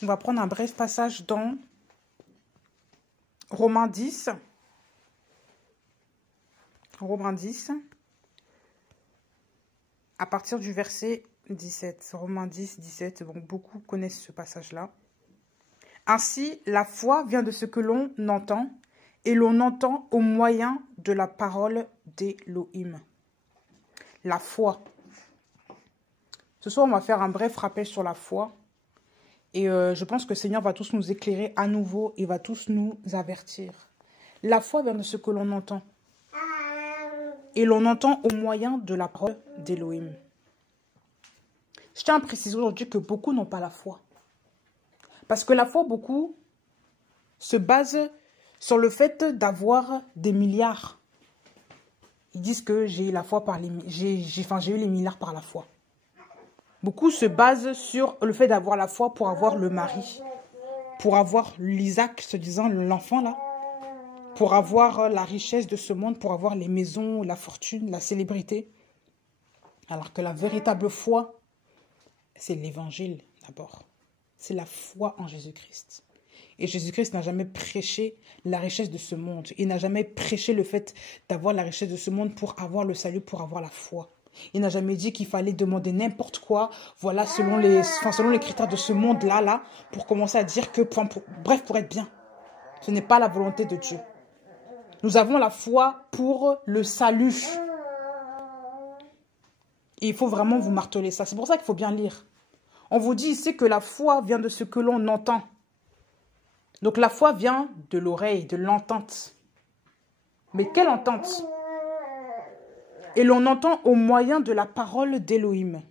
On va prendre un bref passage dans Romains 10. Romains 10. À partir du verset 17. Romains 10, 17. Bon, beaucoup connaissent ce passage-là. Ainsi, la foi vient de ce que l'on entend, et l'on entend au moyen de la parole d'Élohim. La foi. Ce soir, on va faire un bref rappel sur la foi. Et je pense que le Seigneur va tous nous éclairer à nouveau et va tous nous avertir. La foi vient de ce que l'on entend. Et l'on entend au moyen de la parole d'Élohim. Je tiens à préciser aujourd'hui que beaucoup n'ont pas la foi. Parce que la foi, beaucoup se basent sur le fait d'avoir des milliards. Ils disent que j'ai eu la foi par j'ai eu les milliards par la foi. Beaucoup se basent sur le fait d'avoir la foi pour avoir le mari, pour avoir l'Isaac, se disant l'enfant là, pour avoir la richesse de ce monde, pour avoir les maisons, la fortune, la célébrité. Alors que la véritable foi, c'est l'évangile d'abord. C'est la foi en Jésus-Christ. Et Jésus-Christ n'a jamais prêché la richesse de ce monde. Il n'a jamais prêché le fait d'avoir la richesse de ce monde pour avoir le salut, pour avoir la foi. Il n'a jamais dit qu'il fallait demander n'importe quoi, voilà, selon les critères de ce monde-là, pour commencer à dire que, bref, pour être bien. Ce n'est pas la volonté de Dieu. Nous avons la foi pour le salut. Et il faut vraiment vous marteler ça. C'est pour ça qu'il faut bien lire. On vous dit ici que la foi vient de ce que l'on entend. Donc la foi vient de l'oreille, de l'entente. Mais quelle entente? Et l'on entend au moyen de la parole d'Élohim.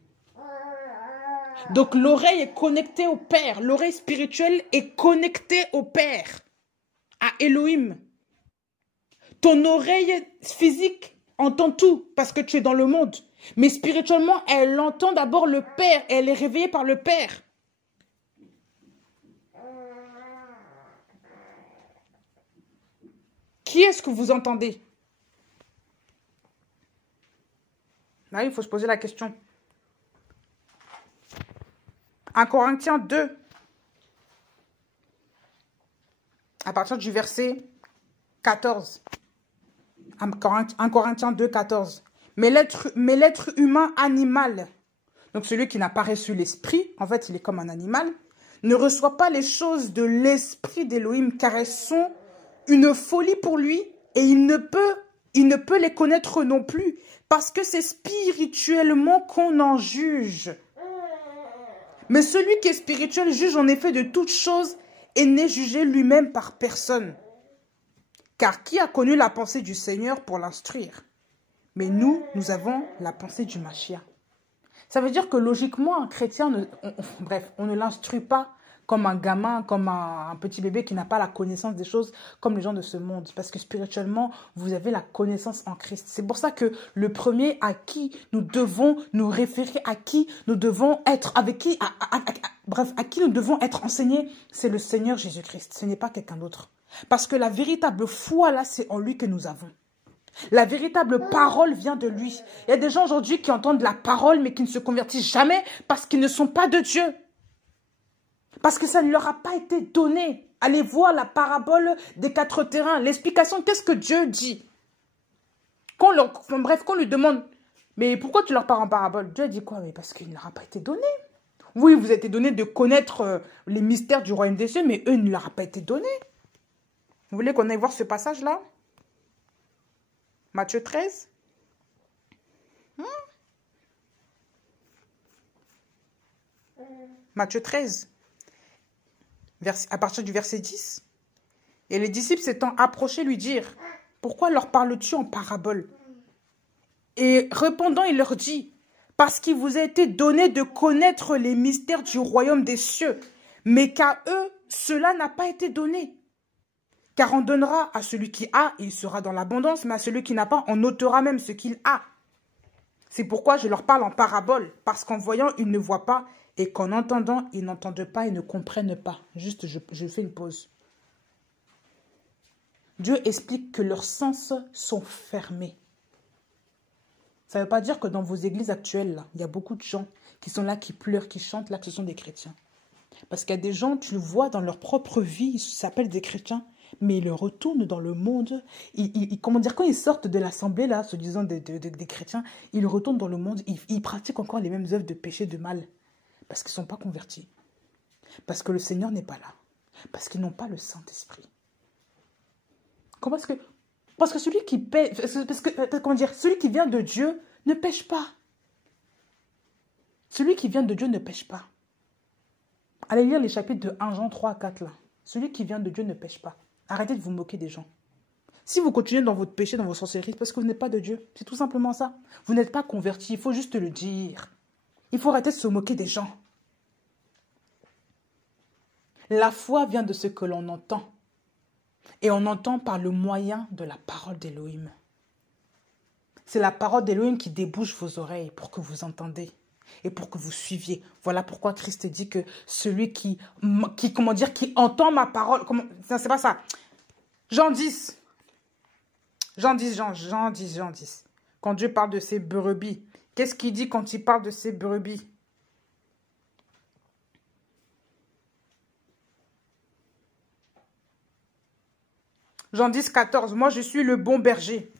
Donc l'oreille est connectée au Père. L'oreille spirituelle est connectée au Père, à Elohim. Ton oreille physique entend tout parce que tu es dans le monde. Mais spirituellement, elle entend d'abord le Père. Elle est réveillée par le Père. Qui est-ce que vous entendez? Là, il faut se poser la question. 1 Corinthiens 2, à partir du verset 14. 1 Corinthiens 2, 14. Mais l'être humain animal, donc celui qui n'a pas reçu l'esprit, en fait, il est comme un animal, ne reçoit pas les choses de l'esprit d'Élohim, car elles sont une folie pour lui, et il ne peut les connaître non plus, parce que c'est spirituellement qu'on en juge. Mais celui qui est spirituel juge en effet de toutes choses et n'est jugé lui-même par personne. Car qui a connu la pensée du Seigneur pour l'instruire? Mais nous avons la pensée du Machia. Ça veut dire que logiquement, un chrétien, on ne l'instruit pas comme un gamin, comme un petit bébé qui n'a pas la connaissance des choses comme les gens de ce monde. Parce que spirituellement, vous avez la connaissance en Christ. C'est pour ça que le premier à qui nous devons nous référer, à qui nous devons être, avec qui, bref, à qui nous devons être enseignés, c'est le Seigneur Jésus-Christ. Ce n'est pas quelqu'un d'autre. Parce que la véritable foi, là, c'est en lui que nous avons. La véritable parole vient de lui. Il y a des gens aujourd'hui qui entendent la parole, mais qui ne se convertissent jamais parce qu'ils ne sont pas de Dieu. Parce que ça ne leur a pas été donné. Allez voir la parabole des 4 terrains. L'explication, qu'est-ce que Dieu dit? Qu'on lui demande, mais pourquoi tu leur parles en parabole? Dieu dit quoi? Mais parce qu'il ne leur a pas été donné. Oui, vous a été donné de connaître les mystères du royaume des cieux, mais eux, il ne leur a pas été donné. Vous voulez qu'on aille voir ce passage-là? Matthieu 13. Matthieu 13. À partir du verset 10. Et les disciples s'étant approchés lui dirent, « Pourquoi leur parles-tu en parabole ?» Et répondant, il leur dit, « Parce qu'il vous a été donné de connaître les mystères du royaume des cieux, mais qu'à eux, cela n'a pas été donné. Car on donnera à celui qui a, et il sera dans l'abondance, mais à celui qui n'a pas, on ôtera même ce qu'il a. C'est pourquoi je leur parle en parabole, parce qu'en voyant, ils ne voient pas, et qu'en entendant, ils n'entendent pas et ne comprennent pas. » Juste, je fais une pause. Dieu explique que leurs sens sont fermés. Ça ne veut pas dire que dans vos églises actuelles, là, il y a beaucoup de gens qui sont là, qui pleurent, qui chantent, là, que ce sont des chrétiens. Parce qu'il y a des gens, tu le vois dans leur propre vie, ils s'appellent des chrétiens, mais ils retournent dans le monde. Comment dire, quand ils sortent de l'assemblée, là, se disant des chrétiens, ils retournent dans le monde, ils pratiquent encore les mêmes œuvres de péché, de mal. Parce qu'ils ne sont pas convertis. Parce que le Seigneur n'est pas là. Parce qu'ils n'ont pas le Saint-Esprit. Comment est-ce que... Parce que celui qui paie, comment dire, celui qui vient de Dieu ne pêche pas. Celui qui vient de Dieu ne pêche pas. Allez lire les chapitres de 1 Jean 3 à 4 là. Celui qui vient de Dieu ne pêche pas. Arrêtez de vous moquer des gens. Si vous continuez dans votre péché, dans vos sorcelleries, c'est parce que vous n'êtes pas de Dieu. C'est tout simplement ça. Vous n'êtes pas convertis, il faut juste le dire. Il faut arrêter de se moquer des gens. La foi vient de ce que l'on entend. Et on entend par le moyen de la parole d'Élohim. C'est la parole d'Élohim qui débouche vos oreilles pour que vous entendez et pour que vous suiviez. Voilà pourquoi Christ dit que celui qui entend ma parole... C'est pas ça. Jean 10. Jean 10. Quand Dieu parle de ses brebis, qu'est-ce qu'il dit quand il parle de ses brebis? Jean 10, 14. Moi, je suis le bon berger.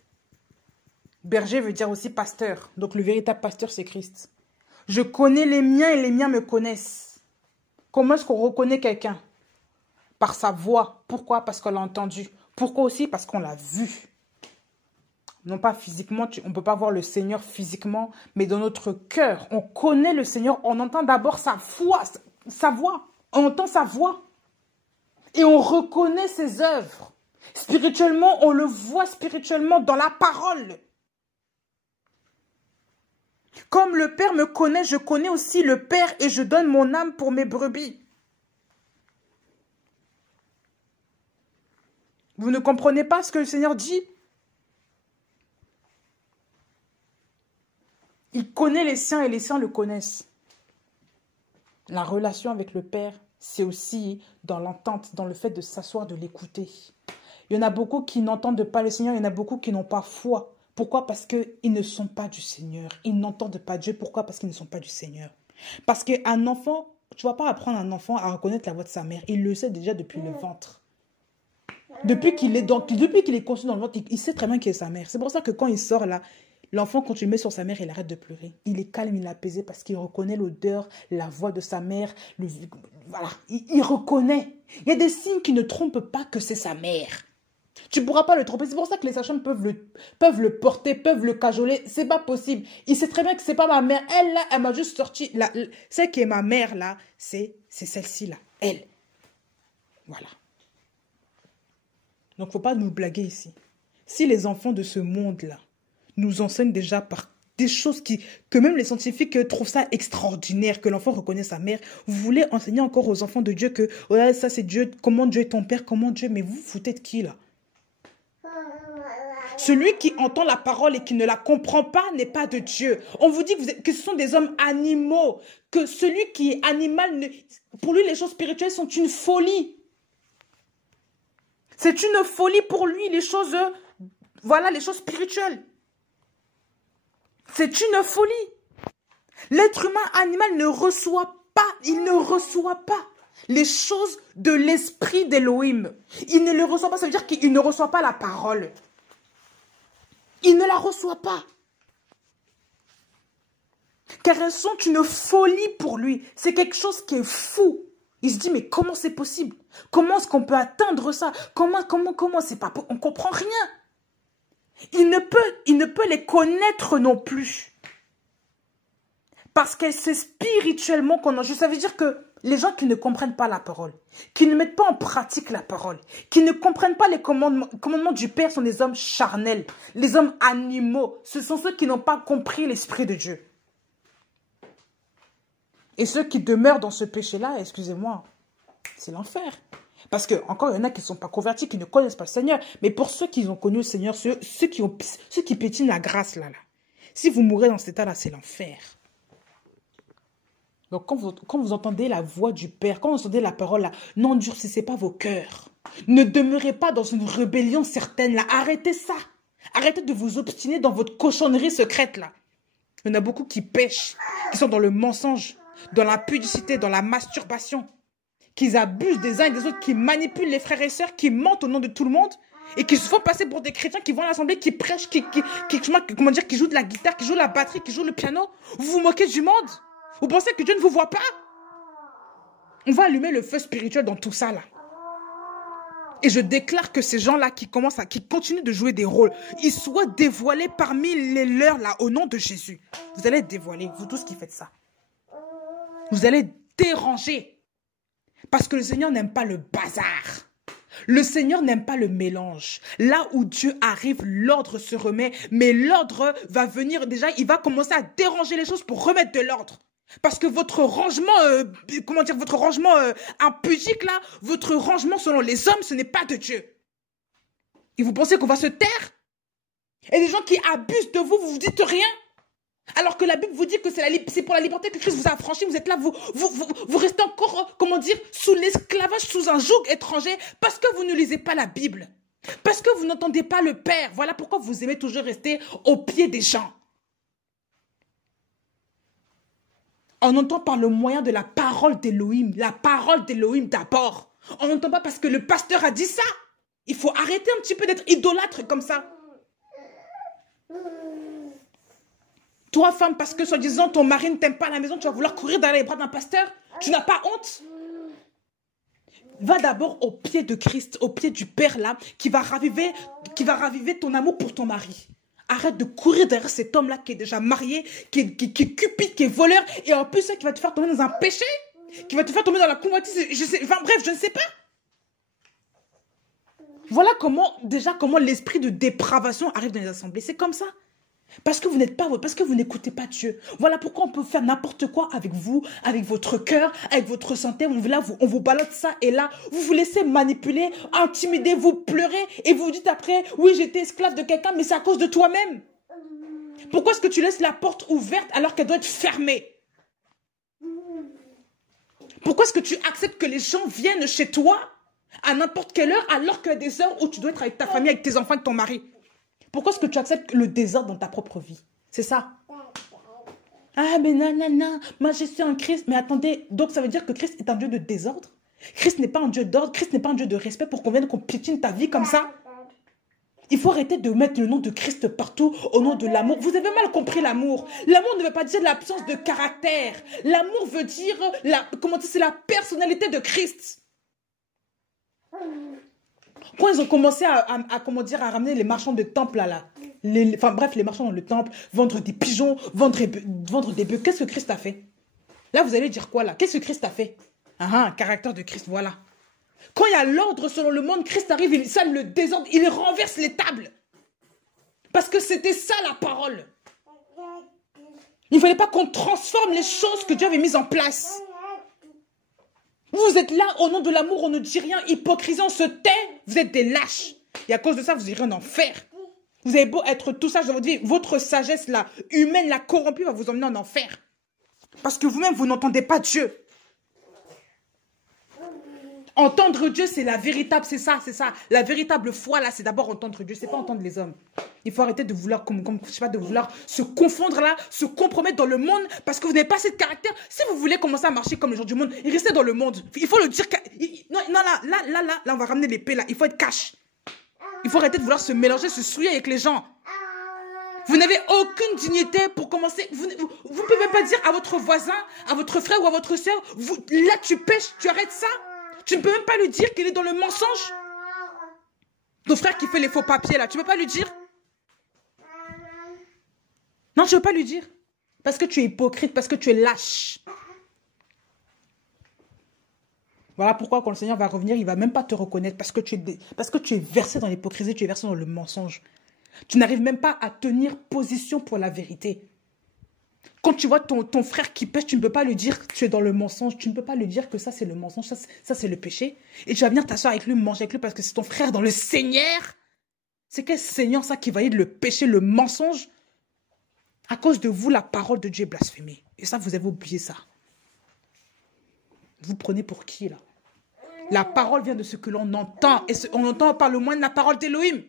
Berger veut dire aussi pasteur. Donc, le véritable pasteur, c'est Christ. Je connais les miens et les miens me connaissent. Comment est-ce qu'on reconnaît quelqu'un? Par sa voix. Pourquoi? Parce qu'on l'a entendu. Pourquoi aussi? Parce qu'on l'a vu. Non pas physiquement, on ne peut pas voir le Seigneur physiquement, mais dans notre cœur. On connaît le Seigneur, on entend d'abord sa voix. On entend sa voix. Et on reconnaît ses œuvres. Spirituellement, on le voit spirituellement dans la parole. Comme le Père me connaît, je connais aussi le Père et je donne mon âme pour mes brebis. Vous ne comprenez pas ce que le Seigneur dit? Il connaît les siens et les siens le connaissent. La relation avec le Père, c'est aussi dans l'entente, dans le fait de s'asseoir, de l'écouter. Il y en a beaucoup qui n'entendent pas le Seigneur, il y en a beaucoup qui n'ont pas foi. Pourquoi? Parce qu'ils ne sont pas du Seigneur. Ils n'entendent pas Dieu. Pourquoi? Parce qu'ils ne sont pas du Seigneur. Parce qu'un enfant, tu ne vas pas apprendre un enfant à reconnaître la voix de sa mère. Il le sait déjà depuis le ventre. Depuis qu'il est conçu dans le ventre, il sait très bien qui est sa mère. C'est pour ça que quand il sort là, l'enfant, quand tu le mets sur sa mère, il arrête de pleurer. Il est calme, il est apaisé parce qu'il reconnaît l'odeur, la voix de sa mère. Voilà, il reconnaît. Il y a des signes qui ne trompent pas que c'est sa mère. Tu ne pourras pas le tromper. C'est pour ça que les sages-femmes peuvent le porter, peuvent le cajoler. C'est pas possible. Il sait très bien que c'est pas ma mère. Elle, là, elle m'a juste sorti. Celle qui est ma mère, là, c'est celle-ci, là. Elle. Voilà. Donc, il ne faut pas nous blaguer ici. Si les enfants de ce monde-là nous enseignent déjà par des choses que même les scientifiques trouvent ça extraordinaire, que l'enfant reconnaît sa mère, vous voulez enseigner encore aux enfants de Dieu que ouais, ça c'est Dieu, comment Dieu est ton père, comment Dieu... Mais vous vous foutez de qui, là? Celui qui entend la parole et qui ne la comprend pas n'est pas de Dieu. On vous dit que ce sont des hommes animaux, que celui qui est animal, pour lui les choses spirituelles sont une folie. C'est une folie pour lui, les choses, voilà, les choses spirituelles. C'est une folie. L'être humain animal ne reçoit pas, il ne reçoit pas les choses de l'esprit d'Élohim. Il ne le reçoit pas, ça veut dire qu'il ne reçoit pas la parole. Il ne la reçoit pas. Car elles sont une folie pour lui. C'est quelque chose qui est fou. Il se dit, mais comment c'est possible? Comment est-ce qu'on peut atteindre ça? Comment c'est pas... On ne comprend rien. Il ne peut les connaître non plus. Parce que c'est spirituellement qu'on en joue. Ça veut dire que les gens qui ne comprennent pas la parole, qui ne mettent pas en pratique la parole, qui ne comprennent pas les commandements du Père sont des hommes charnels, les hommes animaux. Ce sont ceux qui n'ont pas compris l'Esprit de Dieu. Et ceux qui demeurent dans ce péché-là, excusez-moi, c'est l'enfer. Parce que encore il y en a qui ne sont pas convertis, qui ne connaissent pas le Seigneur. Mais pour ceux qui ont connu le Seigneur, ceux qui pétinent la grâce, là, si vous mourrez dans cet état-là, c'est l'enfer. Donc, quand vous entendez la voix du Père, quand vous entendez la parole, là, n'endurcissez pas vos cœurs. Ne demeurez pas dans une rébellion certaine, là. Arrêtez ça. Arrêtez de vous obstiner dans votre cochonnerie secrète, là. Il y en a beaucoup qui pêchent, qui sont dans le mensonge, dans la pudicité, dans la masturbation. qui abusent des uns et des autres, qui manipulent les frères et sœurs, qui mentent au nom de tout le monde et qui se font passer pour des chrétiens qui vont à l'assemblée, qui prêchent, comment dire, qui jouent de la guitare, qui jouent la batterie, qui jouent le piano. Vous vous moquez du monde? Vous pensez que Dieu ne vous voit pas? On va allumer le feu spirituel dans tout ça là. Et je déclare que ces gens-là qui continuent de jouer des rôles, ils soient dévoilés parmi les leurs là au nom de Jésus. Vous allez être dévoilés, vous tous qui faites ça. Vous allez déranger. Parce que le Seigneur n'aime pas le bazar. Le Seigneur n'aime pas le mélange. Là où Dieu arrive, l'ordre se remet. Mais l'ordre va venir déjà, il va commencer à déranger les choses pour remettre de l'ordre. Parce que votre rangement, votre rangement impudique là, votre rangement selon les hommes, ce n'est pas de Dieu. Et vous pensez qu'on va se taire? Et les gens qui abusent de vous, vous vous dites rien. Alors que la Bible vous dit que c'est pour la liberté que Christ vous a affranchi. Vous êtes là, vous restez encore, sous l'esclavage, sous un joug étranger, parce que vous ne lisez pas la Bible. Parce que vous n'entendez pas le Père. Voilà pourquoi vous aimez toujours rester au pied des gens. On entend par le moyen de la parole d'Élohim. La parole d'Élohim d'abord. On n'entend pas parce que le pasteur a dit ça. Il faut arrêter un petit peu d'être idolâtre comme ça. Toi, femme, parce que soi-disant ton mari ne t'aime pas à la maison, tu vas vouloir courir dans les bras d'un pasteur. Tu n'as pas honte? Va d'abord au pied de Christ, au pied du Père là, qui va raviver ton amour pour ton mari. Arrête de courir derrière cet homme-là qui est déjà marié, qui est cupide, qui est voleur, et en plus, qui va te faire tomber dans un péché, qui va te faire tomber dans la convoitise, bref, je ne sais pas. Voilà comment l'esprit de dépravation arrive dans les assemblées. C'est comme ça. Parce que vous n'écoutez pas Dieu. Voilà pourquoi on peut faire n'importe quoi avec vous, avec votre cœur, avec votre santé. On vous ballotte ça et là, vous vous laissez manipuler, intimider, vous pleurez et vous vous dites après, oui, j'étais esclave de quelqu'un, mais c'est à cause de toi-même. Pourquoi est-ce que tu laisses la porte ouverte alors qu'elle doit être fermée? Pourquoi est-ce que tu acceptes que les gens viennent chez toi à n'importe quelle heure alors qu'il y a des heures où tu dois être avec ta famille, avec tes enfants, avec ton mari? Pourquoi est-ce que tu acceptes le désordre dans ta propre vie? C'est ça. Ah, mais non, moi je suis en Christ. Mais attendez, donc ça veut dire que Christ est un Dieu de désordre? Christ n'est pas un Dieu d'ordre, Christ n'est pas un Dieu de respect pour qu'on piétine ta vie comme ça? Il faut arrêter de mettre le nom de Christ partout au nom de l'amour. Vous avez mal compris l'amour. L'amour ne veut pas dire l'absence de caractère. L'amour veut dire, c'est la personnalité de Christ. Quand ils ont commencé à ramener les marchands de temple là, les marchands dans le temple, vendre des pigeons, vendre des bœufs, qu'est-ce que Christ a fait? Là, vous allez dire quoi là? Qu'est-ce que Christ a fait? Un caractère de Christ, voilà. Quand il y a l'ordre selon le monde, Christ arrive, il sale le désordre, il renverse les tables. Parce que c'était ça la parole. Il ne fallait pas qu'on transforme les choses que Dieu avait mises en place. Vous êtes là, au nom de l'amour, on ne dit rien, hypocrisie, on se tait, vous êtes des lâches. Et à cause de ça, vous irez en enfer. Vous avez beau être tout sage dans votre vie, votre sagesse là, humaine, la corrompue, va vous emmener en enfer. Parce que vous-même, vous n'entendez pas Dieu. Entendre Dieu, c'est la véritable, c'est ça. La véritable foi, là, c'est d'abord entendre Dieu, c'est pas entendre les hommes. Il faut arrêter de vouloir, de vouloir se confondre là, se compromettre dans le monde, parce que vous n'avez pas assez de caractère. Si vous voulez commencer à marcher comme les gens du monde, et rester dans le monde, il faut le dire. Non, là, on va ramener l'épée là, il faut être cash. Il faut arrêter de vouloir se mélanger, se souiller avec les gens. Vous n'avez aucune dignité pour commencer. Vous ne pouvez pas dire à votre voisin, à votre frère ou à votre soeur, là tu pêches, tu arrêtes ça. Tu ne peux même pas lui dire qu'il est dans le mensonge. Ton frère qui fait les faux papiers là, tu ne peux pas lui dire? Non, tu ne veux pas lui dire. Parce que tu es hypocrite, parce que tu es lâche. Voilà pourquoi quand le Seigneur va revenir, il ne va même pas te reconnaître. Parce que tu es versé dans l'hypocrisie, tu es versé dans le mensonge. Tu n'arrives même pas à tenir position pour la vérité. Quand tu vois ton frère qui pêche, tu ne peux pas lui dire que tu es dans le mensonge. Tu ne peux pas lui dire que ça, c'est le mensonge, ça c'est le péché. Et tu vas venir t'asseoir avec lui, manger avec lui parce que c'est ton frère dans le Seigneur. C'est quel Seigneur, ça, qui valide le péché, le mensonge? À cause de vous, la parole de Dieu est blasphémée. Et ça, vous avez oublié ça. Vous prenez pour qui, là? La parole vient de ce que l'on entend. Et on entend par le moyen de la parole d'Élohim.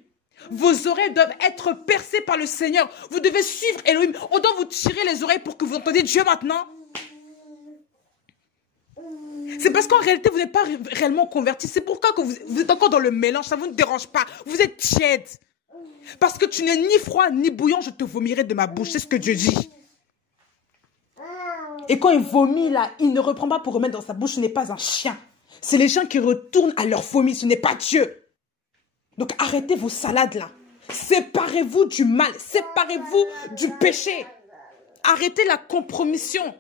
Vos oreilles doivent être percées par le Seigneur. Vous devez suivre Elohim. On doit vous tirer les oreilles pour que vous entendiez Dieu maintenant. C'est parce qu'en réalité, vous n'êtes pas réellement converti. C'est pourquoi que vous êtes encore dans le mélange. Ça ne vous dérange pas. Vous êtes tiède. Parce que tu n'es ni froid ni bouillant, je te vomirai de ma bouche. C'est ce que Dieu dit. Et quand il vomit là, il ne reprend pas pour remettre dans sa bouche. Ce n'est pas un chien. C'est les chiens qui retournent à leur vomi. Ce n'est pas Dieu. Donc arrêtez vos salades là. Séparez-vous du mal. Séparez-vous du péché. Arrêtez la compromission.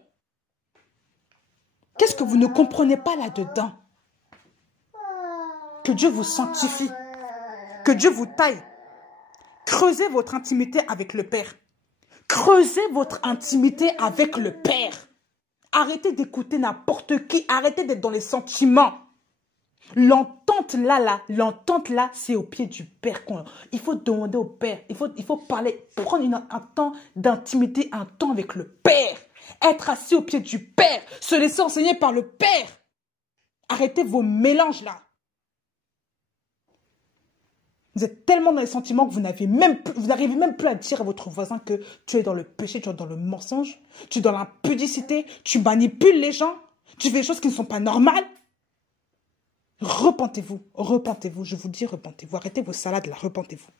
Qu'est-ce que vous ne comprenez pas là-dedans? Que Dieu vous sanctifie. Que Dieu vous taille. Creusez votre intimité avec le Père. Creusez votre intimité avec le Père. Arrêtez d'écouter n'importe qui. Arrêtez d'être dans les sentiments. L'entente là, c'est au pied du Père. Il faut demander au Père. Il faut parler, prendre un temps d'intimité, un temps avec le Père. Être assis au pied du Père. Se laisser enseigner par le Père. Arrêtez vos mélanges là. Vous êtes tellement dans les sentiments que vous n'arrivez même plus à dire à votre voisin que tu es dans le péché, tu es dans le mensonge, tu es dans l'impudicité, tu manipules les gens, tu fais des choses qui ne sont pas normales. Repentez-vous, repentez-vous, je vous dis repentez-vous. Arrêtez vos salades là, repentez-vous.